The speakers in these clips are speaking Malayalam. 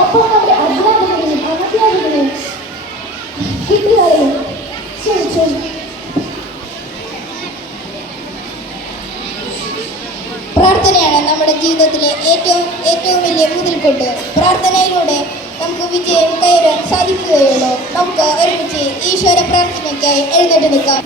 ഒപ്പം നമ്മുടെ അധ്യാപകരെയും അനധ്യാപകരെയും കുട്ടികളെയും ക്ഷണിച്ചു. പ്രാർത്ഥനയാണ് നമ്മുടെ ജീവിതത്തിലെ ഏറ്റവും വലിയ മുതൽക്കൂട്ട്. പ്രാർത്ഥനയിലൂടെ നമുക്ക് വിജയം കയറാൻ സാധിക്കുകയുള്ളൂ. നമുക്ക് ഒരുമിച്ച് ഈശ്വര പ്രാർത്ഥനയ്ക്കായി എഴുന്നേറ്റ് നിൽക്കാം.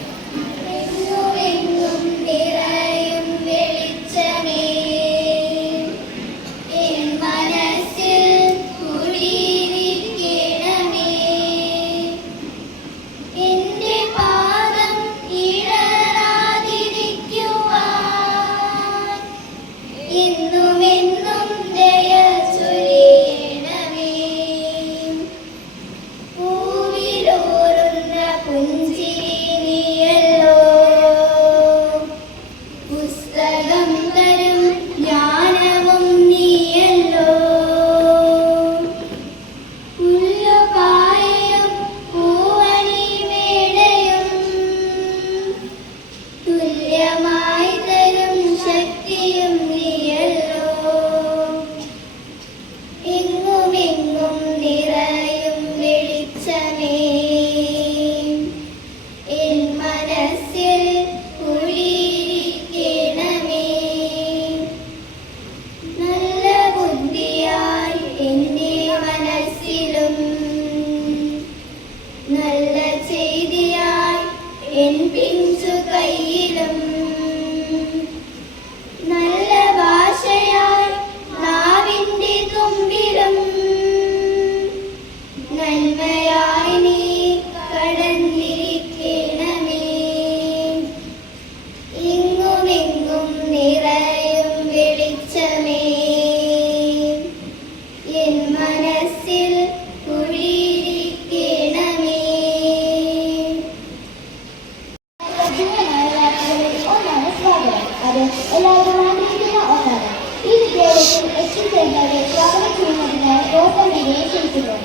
എല്ലാവരും ആഗ്രഹിക്കുന്ന ഒന്നാണ്. ഈ വിദ്യാലയത്തിൽ എത്തിച്ചേർന്നവരെ സ്വാഗതം ചെയ്യുന്നതിനായി ഗോതമ്പിനെ ക്ഷണിക്കുന്നു.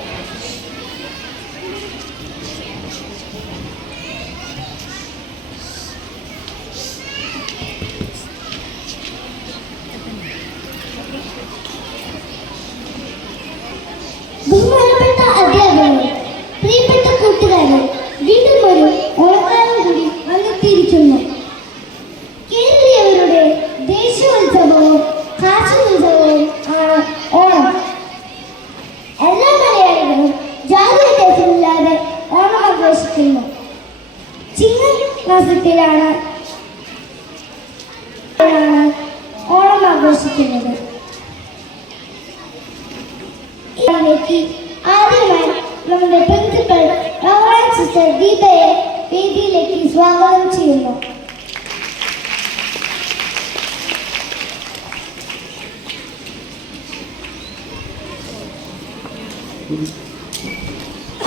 ബഹുമാനപ്പെട്ട അധ്യാപകരെ, പ്രിയപ്പെട്ട കൂട്ടുകാരെ, വീണ്ടും ഒരു ഓണക്കാലം കൂടി വന്നെത്തിയിരിക്കുന്നു. കേരളീയരുടെ ദേശീയോത്സവവും കാർഷികോത്സവവും ആണ് ഓണം. എല്ലാ മലയാളികളും ജാതി വ്യത്യാസമില്ലാതെ ഓണം ആഘോഷിക്കുന്നു. ചിങ്ങ മാസത്തിലാണ് ഓണം ആഘോഷിക്കുന്നത്. ആദ്യമായി നമ്മുടെ പ്രിൻസിപ്പൽ റവറൻഡ് സിസ്റ്റർ ദീപയെ വേദിയിലേക്ക് സ്വാഗതം ചെയ്യുന്നു.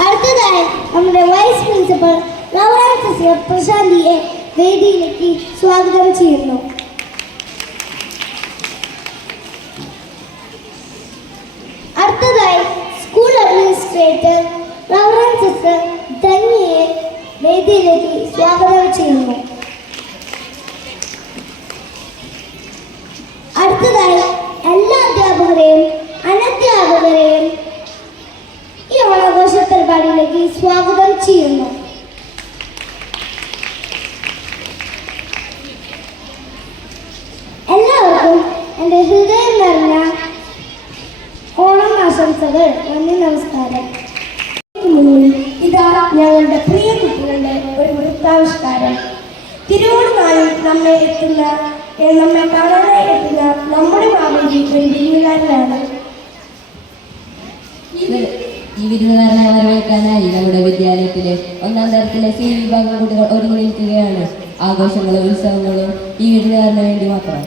അടുത്തതായി നമ്മുടെ വൈസ് പ്രിൻസിപ്പൽ റവറൻഡ് സിസ്റ്റർ പ്രശാന്തിയെ വേദിയിലേക്ക് സ്വാഗതം ചെയ്യുന്നു. അടുത്തതായി സ്കൂൾ അഡ്മിനിസ്ട്രേറ്റർ റവറൻഡ് സിസ്റ്റർ ധന്യയെ വേദിയിലേക്ക് സ്വാഗതം ചെയ്യുന്നു. അടുത്തതായി എല്ലാ അധ്യാപകരെയും അനധ്യാപകരെയും ഈ ഓണാഘോഷ പരിപാടിയിലേക്ക് സ്വാഗതം ചെയ്യുന്നു. എല്ലാവർക്കും എൻ്റെ ഹൃദയം നിറഞ്ഞ ഓണം ആശംസകൾ. നന്ദി, നമസ്കാരം. ഇതാ ഞങ്ങളുടെ പ്രിയ കുട്ടികളുടെ ഒരു വൃത്താവിഷ്കാരം. തിരുവോണനാളിൽ നമ്മെ കാണാനായി എത്തുന്ന നമ്മുടെ മാവേലി ഒരു വിരുന്നുകാരനാണ്. ഈ വിരുന്നുകാരനെ വരവേൽക്കാനായി നമ്മുടെ വിദ്യാലയത്തിലെ 1ാം തരത്തിലെ സി വിഭാഗം കുട്ടികൾ ഒരുങ്ങി നിൽക്കുകയാണ്. ആഘോഷങ്ങളും ഉത്സവങ്ങളും ഈ വിരുന്നുകാരന് വേണ്ടി മാത്രം.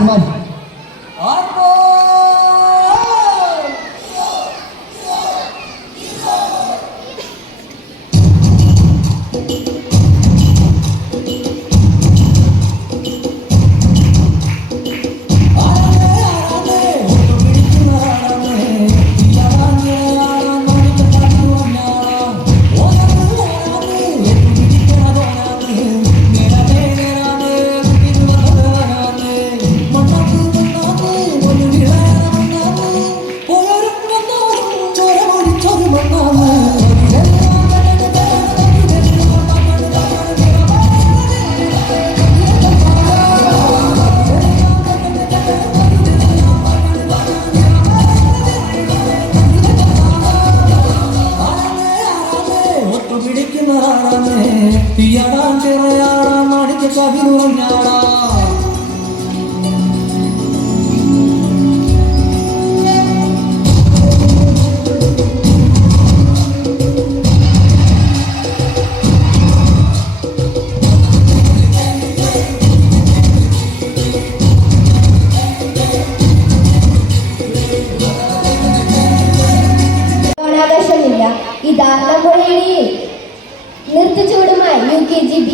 കുമാരി തീയാടാൻ തിറയാടാൻ മാണിക്ക് കവിനുറഞ്ഞാടാ ഓണാഘോഷമില്ല. ഇതാ നമ്മുടെ ഇടയിൽ നൃത്തച്ചുവടുമായി UKGB.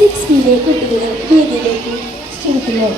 6B കുട്ടികളെ വേദിയിലേക്ക് ക്ഷണിക്കുന്നു.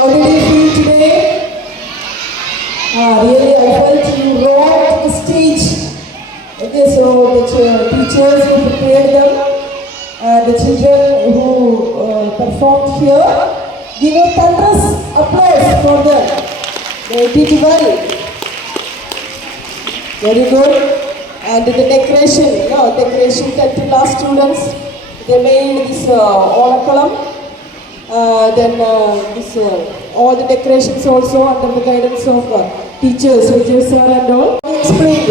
How did you feel today? Really, I felt you rocked the stage. Okay, so the teachers who prepared them, the children who performed here, give a thunderous applause for them. They did well. Very good. And the decoration that the last students, they made this oraculum. All the decorations also under the guidance of teachers, Vijay sir and all. Explained,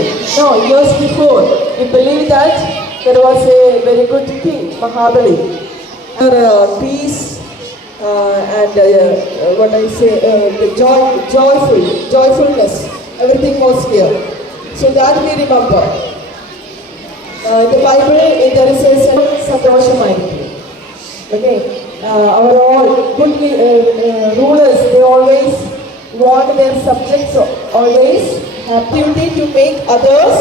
years before, we believe that there was a very good king, Mahabali. Peace and the joyfulness everything was here. So that we remember. In the Bible, there is a Sandoshamayikum. Okay, our all good rulers, they always want their subjects always happy to make others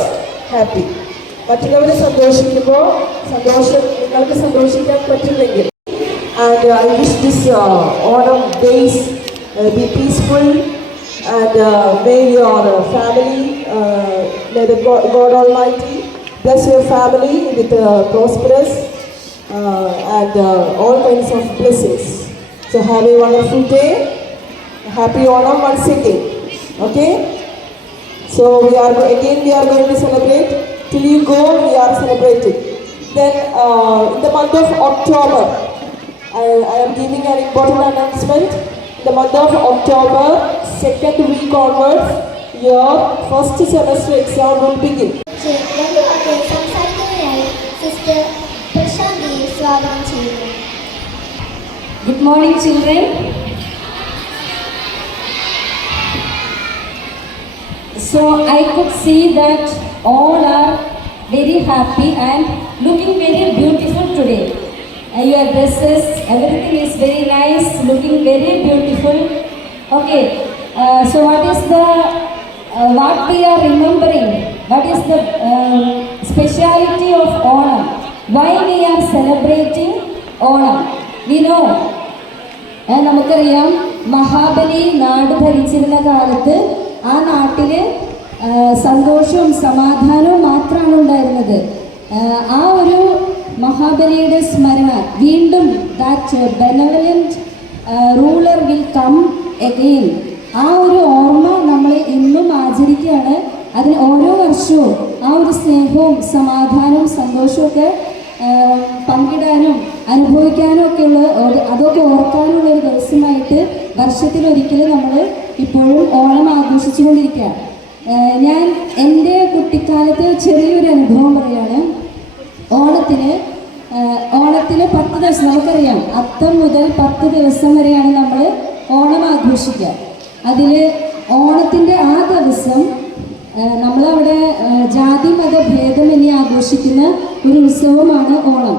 happy. മറ്റുള്ളവരെ സന്തോഷിക്കുമ്പോൾ നിങ്ങൾക്ക് സന്തോഷിക്കാൻ പറ്റില്ലെങ്കിൽ. And I wish this Onam days be peaceful, and may your family, may the God Almighty bless your family with prosperous and all kinds of blessings. So have a wonderful day. Happy Onam once again. Okay? So we are going to celebrate. Till you go, we are celebrating. Then in the month of October, I am giving an important announcement. In the month of October, second week onwards, your first semester exam will begin. സംസാരിക്കുന്നതിനായി സിസ്റ്റർ പ്രശാന്തിയെ സ്വാഗതം ചെയ്യുന്നു. Good morning, children. So I could see that all are very happy and looking very beautiful today. Your dresses, everything is very nice, looking very beautiful. Okay, so what what we are remembering? What is the speciality of Onam? Why we are celebrating Onam? We know. നമുക്കറിയാം, മഹാബലി നാട് ഭരിച്ചിരുന്ന കാലത്ത് ആ നാട്ടിൽ സന്തോഷവും സമാധാനവും മാത്രമാണ് ഉണ്ടായിരുന്നത്. ആ ഒരു മഹാബലിയുടെ സ്മരണ വീണ്ടും, that benevolent ruler will come again, ആ ഒരു ഓർമ്മ നമ്മൾ ഇന്നും ആചരിക്കുകയാണ്. അതിന് ഓരോ വർഷവും ആ ഒരു സ്നേഹവും സമാധാനവും സന്തോഷവും ഒക്കെ പങ്കിടാനും അനുഭവിക്കാനും ഒക്കെയുള്ള, അതൊക്കെ ഓർക്കാനുള്ള ഒരു ദിവസമായിട്ട് വർഷത്തിലൊരിക്കൽ നമ്മൾ ഇപ്പോഴും ഓണം ആഘോഷിച്ചു കൊണ്ടിരിക്കുകയാണ്. ഞാൻ എൻ്റെ കുട്ടിക്കാലത്ത് ചെറിയൊരു അനുഭവം പറയുകയാണ്. ഓണത്തിന് 10 ദിവസം, നമുക്കറിയാം അത്തം മുതൽ 10 ദിവസം വരെയാണ് നമ്മൾ ഓണം ആഘോഷിക്കുക. അതിൽ ഓണത്തിൻ്റെ ആ ദിവസം നമ്മളവിടെ ജാതി മത ഭേദമന്യേ ആഘോഷിക്കുന്ന ഒരു ഉത്സവമാണ് ഓണം.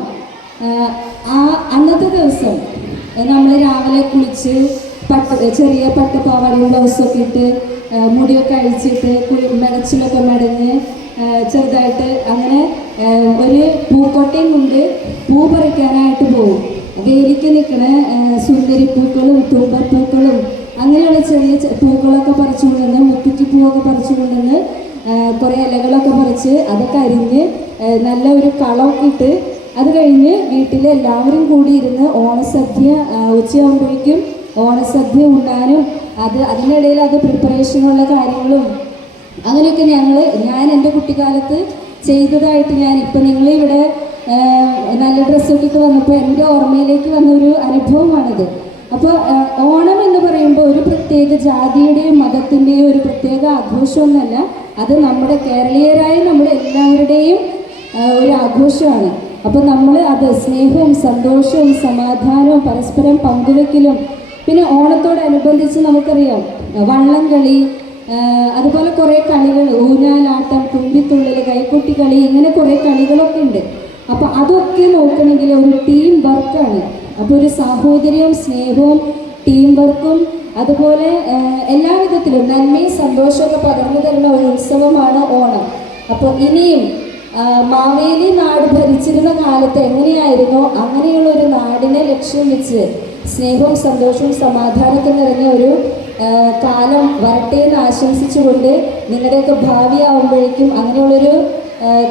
അന്നത്തെ ദിവസം നമ്മൾ രാവിലെ കുളിച്ച് ചെറിയ പട്ടുപാവാടയും ബ്ലൗസൊക്കെ ഇട്ട് മുടിയൊക്കെ അഴിച്ചിട്ട് മെടച്ചിലൊക്കെ മെടഞ്ഞ് ചെറുതായിട്ട് അങ്ങനെ ഒരു പൂക്കോട്ടയും കൊണ്ട് പൂ പറിക്കാനായിട്ട് പോകും. വേലിക്ക് നിൽക്കണ സുന്ദരി പൂക്കളും തുമ്പപ്പൂക്കളും അങ്ങനെയുള്ള ചെറിയ പൂക്കളൊക്കെ പറിച്ചു കൊണ്ടുവന്ന്, മുക്കുറ്റിപ്പൂവൊക്കെ പറിച്ചു കൊണ്ടുവന്ന് കുറേ ഇലകളൊക്കെ പറിച്ച് അതൊക്കെ അരിഞ്ഞ് നല്ല ഒരു കളമൊക്കെ ഇട്ട് അത് കഴിഞ്ഞ് വീട്ടിൽ എല്ലാവരും കൂടി ഇരുന്ന് ഓണസദ്യ ഉച്ചയാകുമ്പോഴേക്കും ഓണസദ്യ ഉണ്ണാനും അതിനിടയിൽ അത് പ്രിപ്പറേഷനുള്ള കാര്യങ്ങളും അങ്ങനെയൊക്കെ ഞാൻ എൻ്റെ കുട്ടിക്കാലത്ത് ചെയ്തതായിട്ട് ഇപ്പം നിങ്ങളിവിടെ നല്ല ഡ്രസ്സൊക്കെ ഇട്ട് വന്നപ്പോൾ എൻ്റെ ഓർമ്മയിലേക്ക് വന്നൊരു അനുഭവമാണിത്. അപ്പോൾ ഓണം എന്ന് പറയുമ്പോൾ ഒരു പ്രത്യേക ജാതിയുടെയും മതത്തിൻ്റെയും ഒരു പ്രത്യേക ആഘോഷമൊന്നുമല്ല, അത് നമ്മുടെ കേരളീയരായ നമ്മുടെ എല്ലാവരുടെയും ഒരു ആഘോഷമാണ്. അപ്പോൾ നമ്മൾ അത് സ്നേഹവും സന്തോഷവും സമാധാനവും പരസ്പരം പങ്കുവെക്കലും, പിന്നെ ഓണത്തോടനുബന്ധിച്ച് നമുക്കറിയാം വള്ളംകളി, അതുപോലെ കുറേ കളികൾ, ഊഞ്ഞാലാട്ടം, തുമ്പിത്തുള്ളൽ, കൈക്കൊട്ടിക്കളി, ഇങ്ങനെ കുറേ കളികളൊക്കെ ഉണ്ട്. അപ്പോൾ അതൊക്കെ നോക്കണമെങ്കിൽ ഒരു ടീം വർക്കാണ്. അപ്പോൾ ഒരു സാഹോദര്യവും സ്നേഹവും ടീം വർക്കും അതുപോലെ എല്ലാ വിധത്തിലും നന്മയും സന്തോഷമൊക്കെ പകർന്നു തരുന്ന ഒരു ഉത്സവമാണ് ഓണം. അപ്പോൾ ഇനിയും മാവേലി നാട് ഭരിച്ചിരുന്ന കാലത്ത് എങ്ങനെയായിരുന്നോ അങ്ങനെയുള്ള ഒരു നാടിനെ ലക്ഷ്യം വെച്ച് സ്നേഹവും സന്തോഷവും സമാധാനമൊക്കെ നിറഞ്ഞ ഒരു കാലം വരട്ടെ എന്ന് ആശംസിച്ചുകൊണ്ട് നിങ്ങളുടെയൊക്കെ ഭാവിയാവുമ്പോഴേക്കും അങ്ങനെയുള്ളൊരു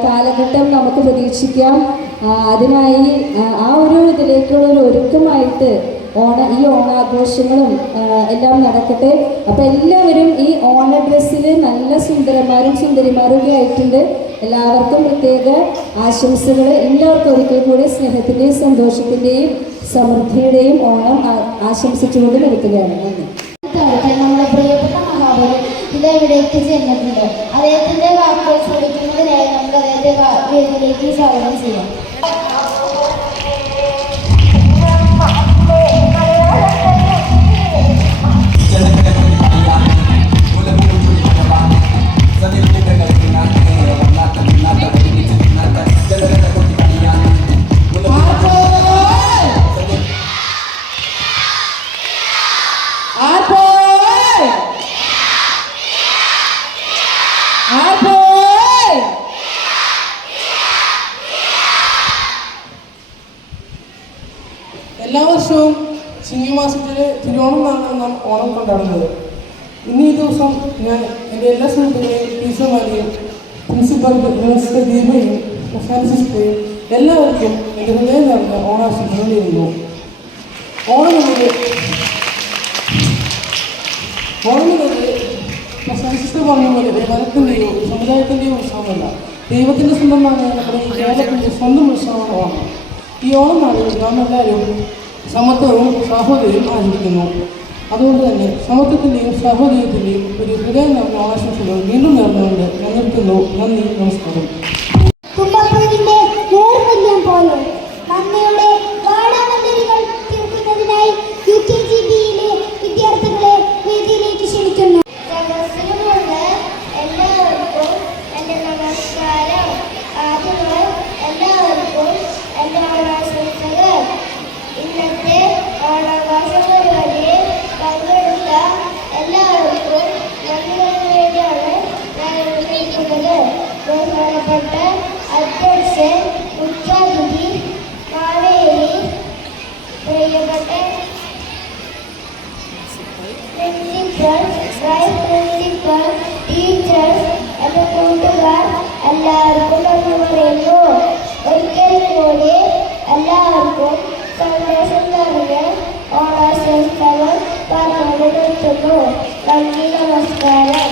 കാലഘട്ടം നമുക്ക് പ്രതീക്ഷിക്കാം. അതിനായി ആ ഒരു ഇതിലേക്കുള്ള ഒരു ഒരുക്കമായിട്ട് ഈ ഓണാഘോഷങ്ങളും എല്ലാം നടക്കട്ടെ. അപ്പോൾ എല്ലാവരും ഈ ഓണ ഡ്രസ്സിൽ നല്ല സുന്ദരന്മാരും സുന്ദരിമാരും ഒക്കെ ആയിട്ടുണ്ട്. എല്ലാവർക്കും പ്രത്യേക ആശംസകൾ. എല്ലാവർക്കും ഒരിക്കൽ കൂടി സ്നേഹത്തിൻ്റെയും സന്തോഷത്തിൻ്റെയും സമൃദ്ധിയുടെയും ഓണം ആശംസിച്ചുകൊണ്ട് നിർത്തുകയാണ്. നന്ദി. നമ്മുടെ പ്രിയപ്പെട്ട മഹാബലി ഇതെവിടെ എത്തിച്ചേർന്നിട്ടുണ്ട്. അദ്ദേഹത്തിൻ്റെ വാക്കുകൾ ശ്രമിക്കുന്നതിനായി നമുക്ക് അദ്ദേഹത്തെ വേദിയിലേക്ക് സ്വാഗതം ചെയ്യാം. Jangan എല്ലാ വർഷവും ചിങ്ങമാസത്തിലെ തിരുവോണമാണ് നാം ഓണം കൊണ്ടാടുന്നത്. ഇന്ന് ഈ ദിവസം ഞാൻ എൻ്റെ എല്ലാ സുഹൃത്തുക്കളെയും ടീച്ചർമാരെയും പ്രിൻസിപ്പൽ മിനിസ്റ്റർ ദീപയും ഫ്രാൻസിസ്കയും എല്ലാവർക്കും എൻ്റെ ഹൃദയം നിറഞ്ഞ ഓണാശംസകൾ നേരുന്നു. ഓണം എന്നത് ഫ്രാൻസിസ്കർ പറഞ്ഞ പോലെ ഒരു മതത്തിൻ്റെയോ സമുദായത്തിൻ്റെയോ ഉത്സവമല്ല, ദൈവത്തിൻ്റെ സ്വന്തമായ നമ്മുടെ ഈ കേരളത്തിൻ്റെ സ്വന്തം ഉത്സവമാണ് ഓണം. ഈ ഓണം നാളിൽ നാം എല്ലാവരും സമത്വവും സാഹോദര്യവും ആചരിക്കുന്നു. അതുകൊണ്ട് തന്നെ സമത്വത്തിൻ്റെയും സാഹോദര്യത്തിൻ്റെയും ഒരു ഹൃദയം നിറഞ്ഞ ഓണാശംസകൾ വീണ്ടും നേർന്നുകൊണ്ട് ഞാൻ നിർത്തുന്നു. നന്ദി, നമസ്കാരം. തുമ്പപ്പൂവിന്റെ നേർമൂല്യം പോലെ നന്ദിയുടെ വാടാമന്ദിരികൾ തീർക്കുന്നതിനായി UKGBയിലെ വിദ്യാർത്ഥികളെ വേദിയിലേക്ക് ക്ഷണിക്കുന്നു. എല്ലാവർക്കും എൻ്റെ നമസ്കാരം. ആദ്യമായി എല്ലാവർക്കും എൻ്റെ ഓണാശംസകൾ. ഇന്നത്തെ ഓണാഘോഷ പരിപാടിയിൽ പങ്കെടുത്ത എല്ലാവർക്കും നന്ദിക്ക് വേണ്ടിയാണ് ഞാൻ ക്ഷണിക്കുന്നത്. ബഹുമാനപ്പെട്ട അധ്യക്ഷൻ, മുഖ്യാതിഥി, മാവേലി, പ്രിയപ്പെട്ട പ്രിൻസിപ്പൽ, വൈസ് പ്രിൻസിപ്പൽ, ടീച്ചേഴ്സ്, എൻ്റെ കൂട്ടുകാർ എല്ലാവർക്കും നന്ദി പറയുന്നു. ഒരിക്കൽ കൂടി എല്ലാവർക്കും സന്തോഷം നിറഞ്ഞ ഓണാശംസകൾ പറഞ്ഞു നിർത്തുന്നു. നന്ദി, നമസ്കാരം.